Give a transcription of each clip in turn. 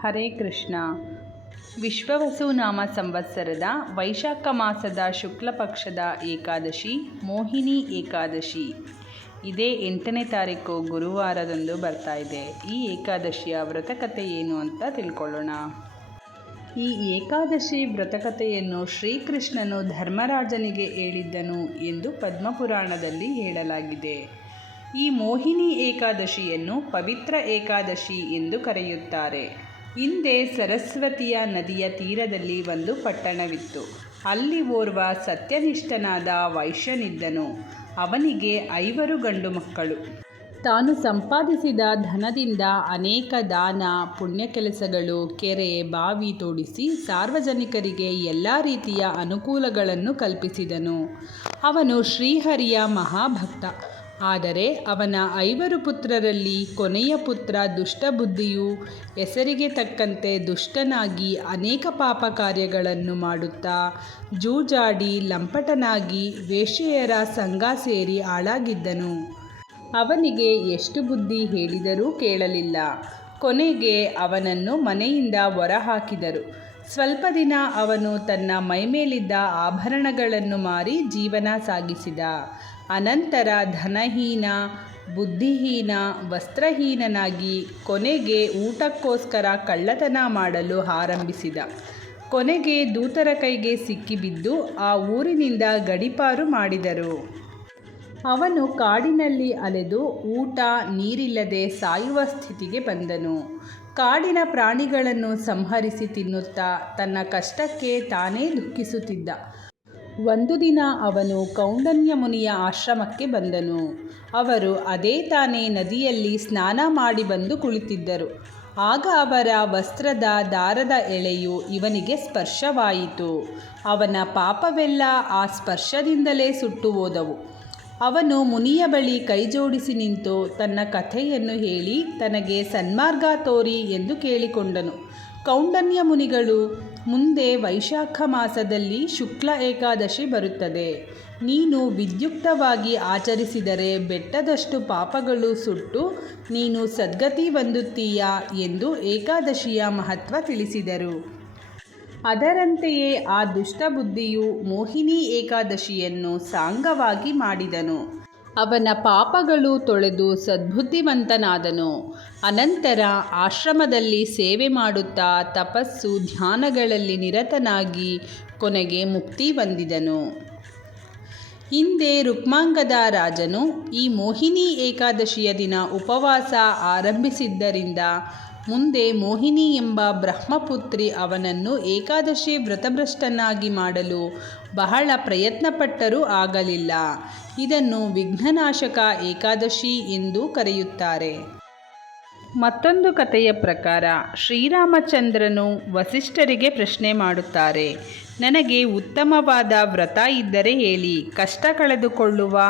ಹರೇ ಕೃಷ್ಣ. ವಿಶ್ವವಸುನಾಮ ಸಂವತ್ಸರದ ವೈಶಾಖ ಮಾಸದ ಶುಕ್ಲಪಕ್ಷದ ಏಕಾದಶಿ, ಮೋಹಿನಿ ಏಕಾದಶಿ. ಇದೇ ಎಂಟನೇ ತಾರೀಕು ಗುರುವಾರದಂದು ಬರ್ತಾ ಇದೆ. ಈ ಏಕಾದಶಿಯ ವ್ರತಕಥೆ ಏನು ಅಂತ ತಿಳ್ಕೊಳ್ಳೋಣ. ಈ ಏಕಾದಶಿ ವ್ರತಕಥೆಯನ್ನು ಶ್ರೀಕೃಷ್ಣನು ಧರ್ಮರಾಜನಿಗೆ ಹೇಳಿದ್ದನು ಎಂದು ಪದ್ಮಪುರಾಣದಲ್ಲಿ ಹೇಳಲಾಗಿದೆ. ಈ ಮೋಹಿನಿ ಏಕಾದಶಿಯನ್ನು ಪವಿತ್ರ ಏಕಾದಶಿ ಎಂದು ಕರೆಯುತ್ತಾರೆ. ಹಿಂದೆ ಸರಸ್ವತಿಯ ನದಿಯ ತೀರದಲ್ಲಿ ಒಂದು ಪಟ್ಟಣವಿತ್ತು. ಅಲ್ಲಿ ಓರ್ವ ಸತ್ಯನಿಷ್ಠನಾದ ವೈಶ್ಯನಿದ್ದನು. ಅವನಿಗೆ ಐವರು ಗಂಡು ಮಕ್ಕಳು. ತಾನು ಸಂಪಾದಿಸಿದ ಧನದಿಂದ ಅನೇಕ ದಾನ, ಪುಣ್ಯ ಕೆಲಸಗಳು, ಕೆರೆ, ಬಾವಿ ತೋಡಿಸಿ ಸಾರ್ವಜನಿಕರಿಗೆ ಎಲ್ಲ ರೀತಿಯ ಅನುಕೂಲಗಳನ್ನು ಕಲ್ಪಿಸಿದನು. ಅವನು ಶ್ರೀಹರಿಯ ಮಹಾಭಕ್ತ. ಆದರೆ ಅವನ ಐವರು ಪುತ್ರರಲ್ಲಿ ಕೊನೆಯ ಪುತ್ರ ದುಷ್ಟಬುದ್ಧಿಯು ಹೆಸರಿಗೆ ತಕ್ಕಂತೆ ದುಷ್ಟನಾಗಿ ಅನೇಕ ಪಾಪ ಕಾರ್ಯಗಳನ್ನು ಮಾಡುತ್ತಾ ಜೂಜಾಡಿ ಲಂಪಟನಾಗಿ ವೇಶ್ಯೆಯರ ಸಂಘ ಸೇರಿ ಹಾಳಾಗಿದ್ದನು. ಅವನಿಗೆ ಎಷ್ಟು ಬುದ್ಧಿ ಹೇಳಿದರೂ ಕೇಳಲಿಲ್ಲ. ಕೊನೆಗೆ ಅವನನ್ನು ಮನೆಯಿಂದ ಹೊರಹಾಕಿದರು. ಸ್ವಲ್ಪ ದಿನ ಅವನು ತನ್ನ ಮೈಮೇಲಿದ್ದ ಆಭರಣಗಳನ್ನು ಮಾರಿ ಜೀವನ ಸಾಗಿಸಿದ. ಅನಂತರ ಧನಹೀನ, ಬುದ್ಧಿಹೀನ, ವಸ್ತ್ರಹೀನನಾಗಿ ಕೊನೆಗೆ ಊಟಕ್ಕೋಸ್ಕರ ಕಳ್ಳತನ ಮಾಡಲು ಆರಂಭಿಸಿದ. ಕೊನೆಗೆ ದೂತರ ಕೈಗೆ ಸಿಕ್ಕಿಬಿದ್ದು ಆ ಊರಿನಿಂದ ಗಡಿಪಾರು ಮಾಡಿದರು. ಅವನು ಕಾಡಿನಲ್ಲಿ ಅಲೆದು ಊಟ ನೀರಿಲ್ಲದೆ ಸಾಯುವ ಸ್ಥಿತಿಗೆ ಬಂದನು. ಕಾಡಿನ ಪ್ರಾಣಿಗಳನ್ನು ಸಂಹರಿಸಿ ತಿನ್ನುತ್ತಾ ತನ್ನ ಕಷ್ಟಕ್ಕೆ ತಾನೇ ದುಃಖಿಸುತ್ತಿದ್ದ. ಒಂದು ದಿನ ಅವನು ಕೌಂಡನ್ಯ ಮುನಿಯ ಆಶ್ರಮಕ್ಕೆ ಬಂದನು. ಅವರು ಅದೇ ತಾನೇ ನದಿಯಲ್ಲಿ ಸ್ನಾನ ಮಾಡಿ ಬಂದು ಕುಳಿತಿದ್ದರು. ಆಗ ಅವರ ವಸ್ತ್ರದ ದಾರದ ಎಳೆಯು ಇವನಿಗೆ ಸ್ಪರ್ಶವಾಯಿತು. ಅವನ ಪಾಪವೆಲ್ಲ ಆ ಸ್ಪರ್ಶದಿಂದಲೇ ಸುಟ್ಟು ಹೋದವು ಅವನು ಮುನಿಯ ಬಳಿ ಕೈಜೋಡಿಸಿ ನಿಂತು ತನ್ನ ಕಥೆಯನ್ನು ಹೇಳಿ ತನಗೆ ಸನ್ಮಾರ್ಗ ತೋರಿ ಎಂದು ಕೇಳಿಕೊಂಡನು. ಕೌಂಡನ್ಯ ಮುನಿಗಳು ಮುಂದೆ ವೈಶಾಖ ಮಾಸದಲ್ಲಿ ಶುಕ್ಲ ಏಕಾದಶಿ ಬರುತ್ತದೆ. ನೀನು ವಿದ್ಯುಕ್ತವಾಗಿ ಆಚರಿಸಿದರೆ ಬೆಟ್ಟದಷ್ಟು ಪಾಪಗಳು ಸುಟ್ಟು ನೀನು ಸದ್ಗತಿ ಹೊಂದುತ್ತೀಯ ಎಂದು ಏಕಾದಶಿಯ ಮಹತ್ವ ತಿಳಿಸಿದರು. ಅದರಂತೆಯೇ ಆ ದುಷ್ಟಬುದ್ಧಿಯು ಮೋಹಿನಿ ಏಕಾದಶಿಯನ್ನು ಸಾಂಗವಾಗಿ ಮಾಡಿದನು. ಅವನ ಪಾಪಗಳು ತೊಳೆದು ಸದ್ಬುದ್ಧಿವಂತನಾದನು. ಅನಂತರ ಆಶ್ರಮದಲ್ಲಿ ಸೇವೆ ಮಾಡುತ್ತಾ ತಪಸ್ಸು ಧ್ಯಾನಗಳಲ್ಲಿ ನಿರತನಾಗಿ ಕೊನೆಗೆ ಮುಕ್ತಿ ಹೊಂದಿದನು. ಹಿಂದೆ ರುಕ್ಮಾಂಗದ ರಾಜನು ಈ ಮೋಹಿನಿ ಏಕಾದಶಿಯ ದಿನ ಉಪವಾಸ ಆರಂಭಿಸಿದ್ದರಿಂದ ಮುಂದೆ ಮೋಹಿನಿ ಎಂಬ ಬ್ರಹ್ಮಪುತ್ರಿ ಅವನನ್ನು ಏಕಾದಶಿ ವ್ರತಭ್ರಷ್ಟನಾಗಿ ಮಾಡಲು ಬಹಳ ಪ್ರಯತ್ನಪಟ್ಟರೂ ಆಗಲಿಲ್ಲ. ಇದನ್ನು ವಿಘ್ನನಾಶಕ ಏಕಾದಶಿ ಎಂದು ಕರೆಯುತ್ತಾರೆ. ಮತ್ತೊಂದು ಕಥೆಯ ಪ್ರಕಾರ ಶ್ರೀರಾಮಚಂದ್ರನು ವಸಿಷ್ಠರಿಗೆ ಪ್ರಶ್ನೆ ಮಾಡುತ್ತಾರೆ, ನನಗೆ ಉತ್ತಮವಾದ ವ್ರತ ಇದ್ದರೆ ಹೇಳಿ, ಕಷ್ಟ ಕಳೆದುಕೊಳ್ಳುವ,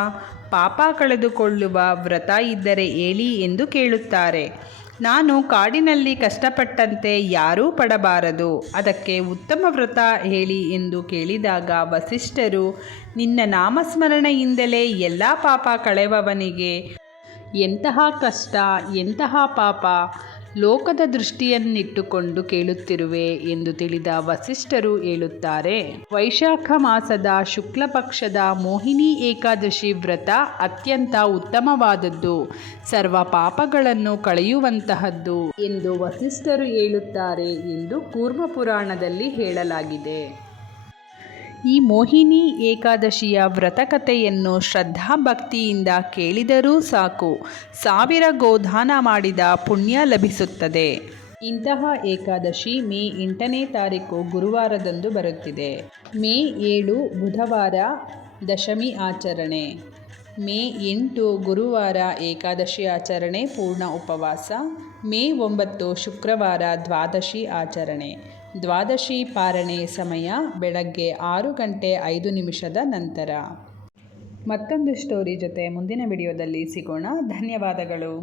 ಪಾಪ ಕಳೆದುಕೊಳ್ಳುವ ವ್ರತ ಇದ್ದರೆ ಹೇಳಿ ಎಂದು ಕೇಳುತ್ತಾರೆ. ನಾನು ಕಾಡಿನಲ್ಲಿ ಕಷ್ಟಪಟ್ಟಂತೆ ಯಾರೂ ಪಡಬಾರದು. ಅದಕ್ಕೆ ಉತ್ತಮ ವ್ರತ ಹೇಳಿ ಎಂದು ಕೇಳಿದಾಗ ವಸಿಷ್ಠರು, ನಿನ್ನ ನಾಮಸ್ಮರಣೆಯಿಂದಲೇ ಎಲ್ಲ ಪಾಪ ಕಳೆವವನಿಗೆ. ಎಂತಹ ಕಷ್ಟ, ಎಂತಹ ಪಾಪ. ಲೋಕದ ದೃಷ್ಟಿಯನ್ನಿಟ್ಟುಕೊಂಡು ಕೇಳುತ್ತಿರುವೆ ಎಂದು ತಿಳಿದ ವಸಿಷ್ಠರು ಹೇಳುತ್ತಾರೆ. ವೈಶಾಖ ಮಾಸದ ಶುಕ್ಲ ಪಕ್ಷದ ಮೋಹಿನಿ ಏಕಾದಶಿ ವ್ರತ ಅತ್ಯಂತ ಉತ್ತಮವಾದದ್ದು. ಸರ್ವ ಪಾಪಗಳನ್ನು ಕಳೆಯುವಂತಹದ್ದು ಎಂದು ವಸಿಷ್ಠರು ಹೇಳುತ್ತಾರೆ ಎಂದು ಕೂರ್ಮ ಪುರಾಣದಲ್ಲಿ ಹೇಳಲಾಗಿದೆ. ಈ ಮೋಹಿನಿ ಏಕಾದಶಿಯ ವ್ರತಕಥೆಯನ್ನು ಶ್ರದ್ಧಾಭಕ್ತಿಯಿಂದ ಕೇಳಿದರೂ ಸಾಕು. ಸಾವಿರ ಗೋಧಾನ ಮಾಡಿದ ಪುಣ್ಯ ಲಭಿಸುತ್ತದೆ. ಇಂತಹ ಏಕಾದಶಿ ಮೇ ಎಂಟನೇ ತಾರೀಕು ಗುರುವಾರದಂದು ಬರುತ್ತಿದೆ. ಮೇ ಏಳು ಬುಧವಾರ ದಶಮಿ ಆಚರಣೆ. ಮೇ ಎಂಟು ಗುರುವಾರ ಏಕಾದಶಿ ಆಚರಣೆ ಪೂರ್ಣ ಉಪವಾಸ. ಮೇ ಒಂಬತ್ತು ಶುಕ್ರವಾರ ದ್ವಾದಶಿ ಆಚರಣೆ. ದ್ವಾದಶಿ ಪಾರಣೆ ಸಮಯ ಬೆಳಗ್ಗೆ ಆರು ಗಂಟೆ ಐದು ನಿಮಿಷದ ನಂತರ. ಮತ್ತೊಂದು ಸ್ಟೋರಿ ಜೊತೆ ಮುಂದಿನ ವಿಡಿಯೋದಲ್ಲಿ ಸಿಗೋಣ. ಧನ್ಯವಾದಗಳು.